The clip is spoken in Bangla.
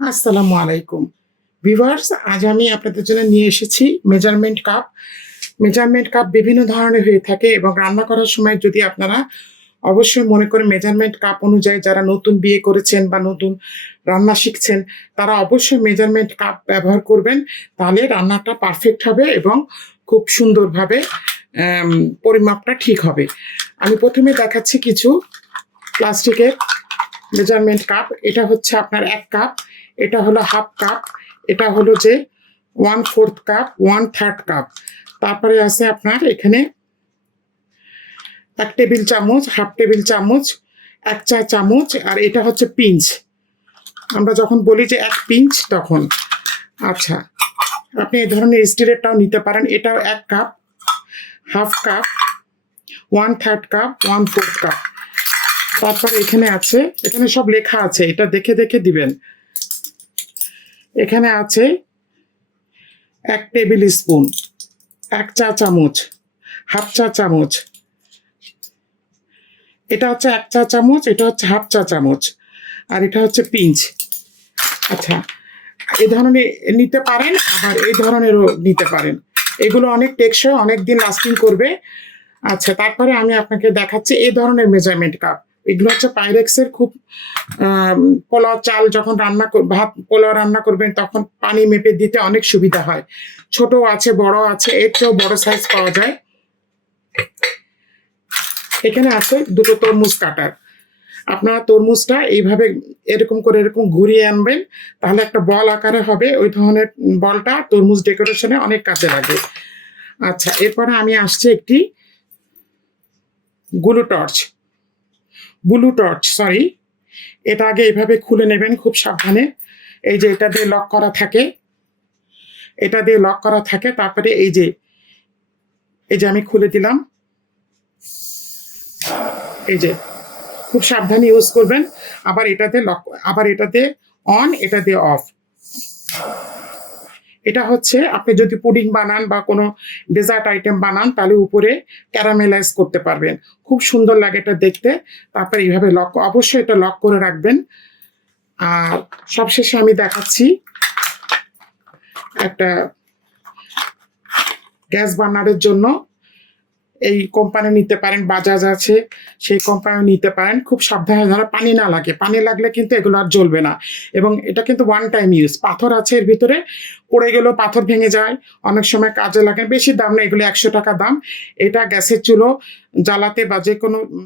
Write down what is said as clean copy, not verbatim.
আসসালামু আলাইকুম ভিউয়ার্স, আজ আমি আপনাদের জন্য নিয়ে এসেছি মেজারমেন্ট কাপ। মেজারমেন্ট কাপ বিভিন্ন ধরনের হয়ে থাকে এবং রান্না করার সময় যদি আপনারা অবশ্যই মনে করে মেজারমেন্ট কাপ অনুযায়ী যারা নতুন বিয়ে করেছেন বা নতুন রান্না শিখছেন তারা অবশ্যই মেজারমেন্ট কাপ ব্যবহার করবেন, তাহলে রান্নাটা পারফেক্ট হবে এবং খুব সুন্দরভাবে পরিমাপটা ঠিক হবে। আমি প্রথমে দেখাচ্ছি কিছু প্লাস্টিকের মেজারমেন্ট কাপ। এটা হচ্ছে আপনার 1 কাপ, এটা হলো হাফ কাপ, এটা হলো যে 1/4 কাপ, 1/3 কাপ। তারপরে আছে আপনার এখানে 1 টেবিল চামচ, হাফ টেবিল চামচ, 1 চা চামচ, আর এটা হচ্ছে পিঞ্চ। আমরা যখন বলি যে 1 পিঞ্চ তখন। আচ্ছা, আপনি এই ধরনের স্টিলেরটাও নিতে পারেন। এটাও 1 cup, half cup, 1/3 cup, 1/4 cup. তারপরে এখানে আছে, এখানে সব লেখা আছে, এটা দেখে দেখে দিবেন। এখানে আছে 1 টেবিল স্পুন, 1 চা চামচ, হাফ চা চামচ, এটা হচ্ছে 1 চা চামচ, এটা হচ্ছে হাফ চা চামচ, আর এটা হচ্ছে পিঞ্চ। আচ্ছা, এই ধরনের নিতে পারেন, আবার এই ধরনেরও নিতে পারেন। এগুলো অনেক টেকসই, অনেক দিন লাস্টিং করবে। আচ্ছা, তারপরে আমি আপনাকে দেখাচ্ছি এই ধরনের মেজারমেন্ট কাপ। এগুলো হচ্ছে পাইরেক্সের, খুব পোলাও চাল যখন ভাত পোলাও রান্না করবেন তখন পানি মেপে দিতে অনেক সুবিধা হয়। ছোট আছে, বড় আছে, এর চেয়েও বড় সাইজ পাওয়া যায়। এখানে আছে 2টো তরমুজ কাটার। আপনারা তরমুজটা এইভাবে এরকম করে এরকম ঘুরিয়ে আনবেন, তাহলে একটা বল আকারে হবে। ওই ধরনের বলটা তরমুজ ডেকোরেশনে অনেক কাজে লাগে। আচ্ছা, এরপরে আমি আসছি একটি ব্লু টর্চ, সরি। এটা আগে এইভাবে খুলে নেবেন খুব সাবধানে। এই যে এটা দিয়ে লক করা থাকে, এটা দিয়ে লক করা থাকে। তারপরে এই যে আমি খুলে দিলাম। এই যে খুব সাবধানে ইউজ করবেন। আবার এটাতে লক, আবার এটাতে অন, এটা দিয়ে অফ। এটা হচ্ছে আপনি যদি পুডিং বানান বা কোনো ডেজার্ট আইটেম বানান তাহলে উপরে ক্যারামেলাইজ করতে পারবেন, খুব সুন্দর লাগে এটা দেখতে। তারপরে এইভাবে লক, অবশ্যই এটা লক করে রাখবেন। আর সবশেষে আমি দেখাচ্ছি একটা গ্যাস বার্নারের জন্য এই কোম্পানি নিতে পারেন, বাজাজ আছে, সেই কোম্পানি নিতে পারেন। খুব সাবধানে, ধরো পানি না লাগে, পানি লাগলে কিন্তু এগুলো আর জ্বলবে না। এবং এটা কিন্তু ওয়ান টাইম ইউজ। পাথর আছে এর ভিতরে, পড়ে গেলেও পাথর ভেঙে যায়, অনেক সময় কাজে লাগে। বেশি দাম না, এগুলো 100 টাকা দাম। এটা গ্যাসের চুলো জ্বালাতে বা যে কোনো